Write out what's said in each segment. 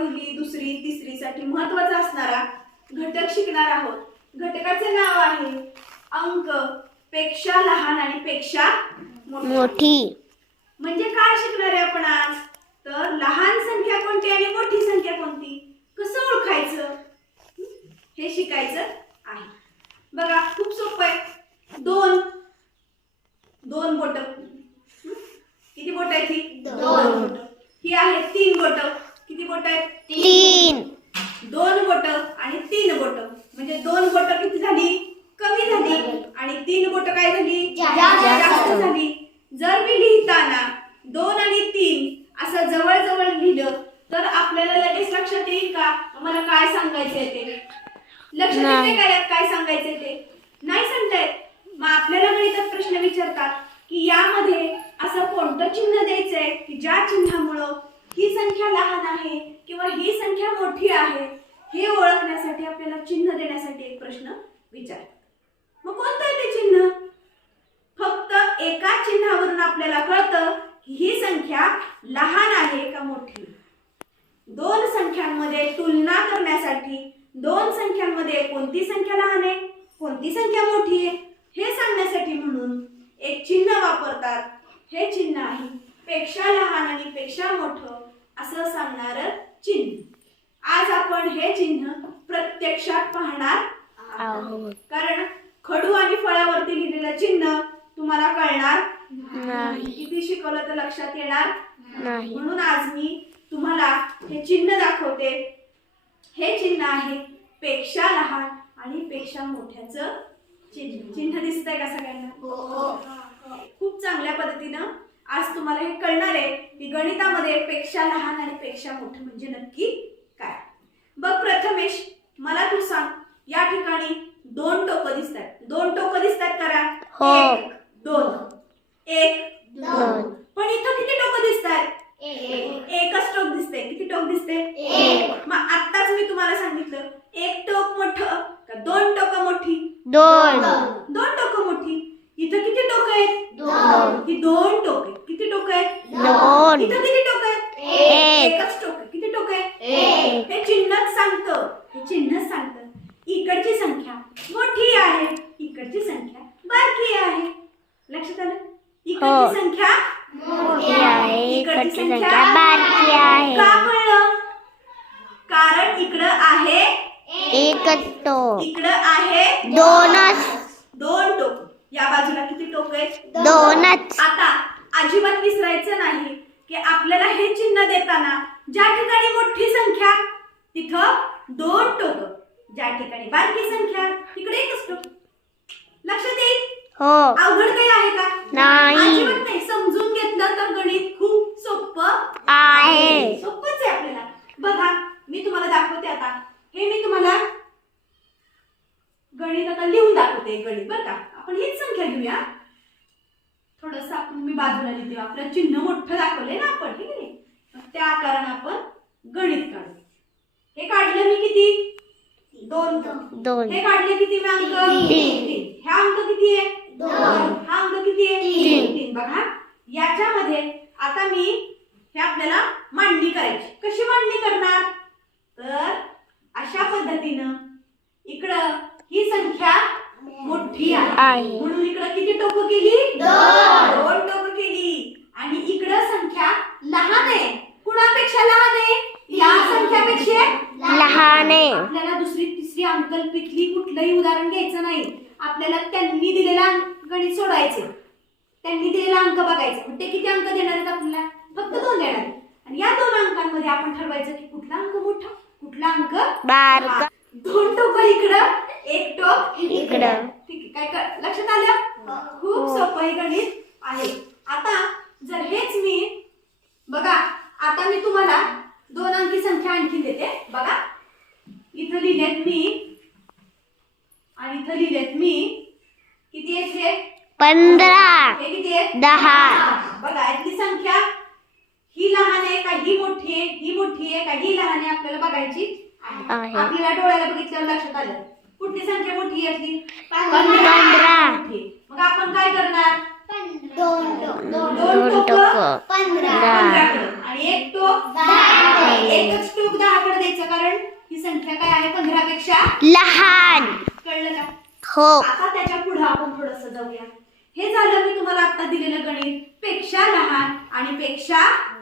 पहिली दुसरी तिसरी साठी महत्त्वाचा असणारा घटक शिकणार आहोत. घटकाचे नाव आहे अंकपेक्षा लहान आणि पेक्षा मोठा. म्हणजे काय शिकणार आहे आपण आज? तर लहान संख्या कोणती आणि मोठी संख्या कोणती? कसं ओळखायचं? हं? हे शिकायचं आहे. बघा खूप सोपं आहे. दोन. दोन बोट किती बोट आहेत ही दोन. बोट ही आहेत तीन बोट किती बोट आहेत तीन दोन बोट आणि तीन बोट म्हणजे दोन बोट किती झाली? कमी झाली. आणि तीन बोट काय झाली? जास्त. झाली. जर मी लिहिताना दोन आणि तीन असं जवळ जवळ लिहिलं तर आपल्याला लगेच लक्षात येईल का? मला काय सांगायचंय ते? लक्षात नाही. येते का यात काय सांगायचंय ते? नाही सांगता येत मग आपल्याला गणितात प्रश्न विचारतात की यामध्ये असं कोणतं चिन्ह द्यायचंय की ज्या चिन्हामुळं ही संख्या लहान आहे किंवा ही संख्या मोठी आहे? हे ओळखण्यासाठी आपल्याला चिन्ह देण्यासाठी एक प्रश्न विचारतात. मग कोणतं आहे ते चिन्ह? फक्त एका चिन्हावरून आपल्याला कळतं की ही संख्या लहान आहे का मोठी? दोन संख्यांमध्ये तुलना करण्यासाठी दोन संख्यांमध्ये कोणती संख्या लहान आहे कोणती संख्या मोठी आहे हे सांगण्यासाठी म्हणून एक चिन्ह वापरतात. हे चिन्ह आहे पेक्षा लहान आणि पेक्षा मोठं असं सांगणार चिन्ह. आज आपण हे चिन्ह प्रत्यक्षात पाहणार आहोत. कारण खडू आणि फळावरती लिहिलेलं चिन्ह तुम्हाला कळणार नाही. किती शिकवलं तर लक्षात येणार नाही. म्हणून आज मी तुम्हाला हे चिन्ह दाखवते. हे चिन्ह आहे पेक्षा लहान आणि पेक्षा मोठ्याचं चिन्ह. चिन्ह दिसतंय का सगळ्यांना? खूप चांगल्या पद्धतीनं आज तुम्हाला हे कळणार आहे की गणितामध्ये पेक्षा लहान आणि पेक्षा मोठं म्हणजे नक्की काय बघ प्रथमेश मला तू सांग या ठिकाणी दोन टोकं दिसतात दोन टोकं दिसतात करा हो. एक दोन. एक दोन. पण इथं किती टोकं दिसतात? एकच टोक दिसते. किती टोक दिसते? एक. मग आत्ताच मी तुम्हाला सांगितलं. एक टोक मोठं का दोन टोकं मोठी? दोन. दोन. टोकं मोठी. इथं किती टोकं आहेत? दोन. ही दोन टोक आहेत. किती टोकं आहेत? दोन. इथं किती टोकं आहेत? एक. एकच टोक आहे किती टोकं आहेत? एक. हे चिन्हच सांगतं. हे चिन्हच सांगतं. इकडची संख्या मोठी आहे. इकडची संख्या बारकी आहे. लक्षात आलं? हो. इकडची संख्या मोठी आहे. इकडची संख्या बारकी आहे. का कळलं कारण इकडं आहे एकच तो इकडं आहे दोनच. दोन टोक. या बाजूला किती टोक आहेत? दोनच. आता अजिबात विसरायचं नाही की आपल्याला हे चिन्ह देताना ज्या ठिकाणी मोठी संख्या तिथं दोन टोक. ज्या ठिकाणी बारकी संख्या तिकडे एकच टोक. हो. अवघड काही आहे का? नाही. अजिबात नाही. समजून घेतलं तर गणित खूप सोपं आहे. सोपंच आहे आपल्याला. बघा मी तुम्हाला दाखवते आता. हे मी तुम्हाला गणित आता लिहून दाखवते एक गणित बरं का? आपण हीच संख्या घेऊया. थोडस आपण मी बाजूला लिहिते. आपलं चिन्ह मोठं दाखवलंय ना आपण ठीक आहे? मग त्या आकारानं आपण गणित काढू. हे काढलं मी किती? दोन. दोन. हे काढले किती? मी अंक? तीन. तीन. ह्या अंक किती आहे. हा अंक किती आहे? तीन. तीन. बघा. याच्यामध्ये आता मी हे आपल्याला मांडणी करायची. कशी मांडणी करणार? तर अशा पद्धतीनं इकडं ही संख्या मोठी आहे. म्हणून इकडं किती टोकं केली? दोन. दोन टोकं केली. आणि इकडं संख्या लहान आहे. कुणापेक्षा लहान आहे? या संख्यापेक्षा लहान आहे. आपल्याला दुसरी तिसरी अंकल्पितली कुठलंही उदाहरण घ्यायचं नाही. आपल्याला त्यांनी दिलेला गणित सोडायचे त्यांनी दिलेला अंक बघायचा. ते किती अंक देणार आहेत आपल्याला? फक्त दोन देणार आहेत. आणि या दोन अंकांमध्ये आपण ठरवायचं की कुठला अंक मोठा कुठला अंक बारका. दोन टोक इकडं एक टोक इकडं. ठीक आहे काय लक्षात आलं? खूप सोपं हे गणित आहे. आता जर हेच मी बघा आता मी तुम्हाला दोन अंकी संख्या आणखी देते. बघा. इथं लिहिलेत मी इथं लिहिलेत मी? किती आहेत हे? पंधरा हे किती आहेत? दहा. बघा यातली संख्या ही लहान आहे का ही मोठी आहे? ही मोठी आहे का ही लहान आहे आपल्याला बघायची आहे. आपल्याला डोळ्याला बघितल्यावर लक्षात आलं. कुठली संख्या मोठी आहे यातली? पंधरा. मोठी आहे. मग आपण काय करणार? दोन टोकं. टोक. पंधराकडं. आणि एक टोक एकच टूक दहाकडे द्यायचं कारण ही संख्या काय आहे? पंधरा पेक्षा लहान. कळलं का? हो. आता त्याच्या पुढे आपण थोडस जाऊया. हे झालं मी तुम्हाला आता दिलेलं गणित. पेक्षा लहान आणि पेक्षा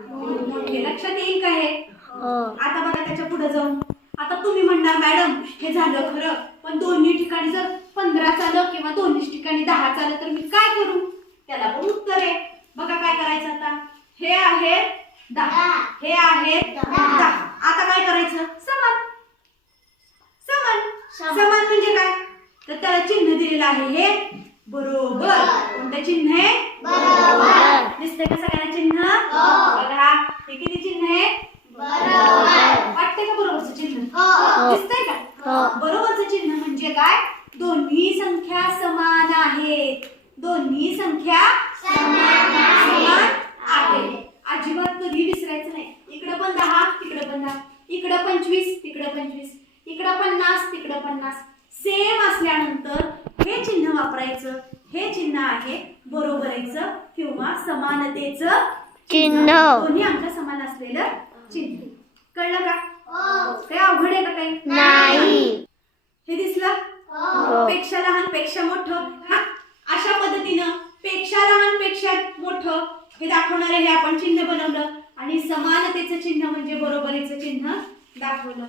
मोठे. लक्षात येईल का हे? हो. आता बघा त्याच्या पुढे जाऊन. आता तुम्ही म्हणणार मॅडम हे झालं खरं. पण दोन्ही ठिकाणी जर पंधरा आलं किंवा दोन्ही ठिकाणी दहा आलं तर मी काय करू? त्याला पण उत्तर आहे. बघा काय करायचं आता. हे आहेत दहा. हे आहेत दहा आता काय करायचं समान समान समान म्हणजे काय तर त्याला दिलेलं आहे हे? बरोबर. कोणतं चिन्ह आहे? बरोबर. दिसतंय का सगळ्यांना चिन्ह बघा हे किती चिन्ह आहे वाटतंय का बरोबरचं चिन्ह दिसतंय का हो. बरोबरचं चिन्ह म्हणजे काय दोन्ही संख्या समान आहेत दोन्ही संख्या समान आहेत अजिबात कधी विसरायचं नाही इकडं पण दहा तिकडं पण दहा इकडं पंचवीस तिकडं पंचवीस इकडं पन्नास तिकडं पन्नास सेम असल्यानंतर हे चिन्ह वापरायचं. हे चिन्ह आहे बरोबरीचं किंवा समानतेचं चिन्ह. दोन्ही अंक समान असलेलं चिन्ह. कळलं का? काही अवघड आहे का काही नाही. हे दिसलं? हो. पेक्षा लहानपेक्षा मोठं. हा अशा पद्धतीनं पेक्षा लहानपेक्षा मोठं हे दाखवणारे हे आपण चिन्ह बनवलं आणि समानतेचं चिन्ह म्हणजे बरोबरीचं चिन्ह दाखवलं.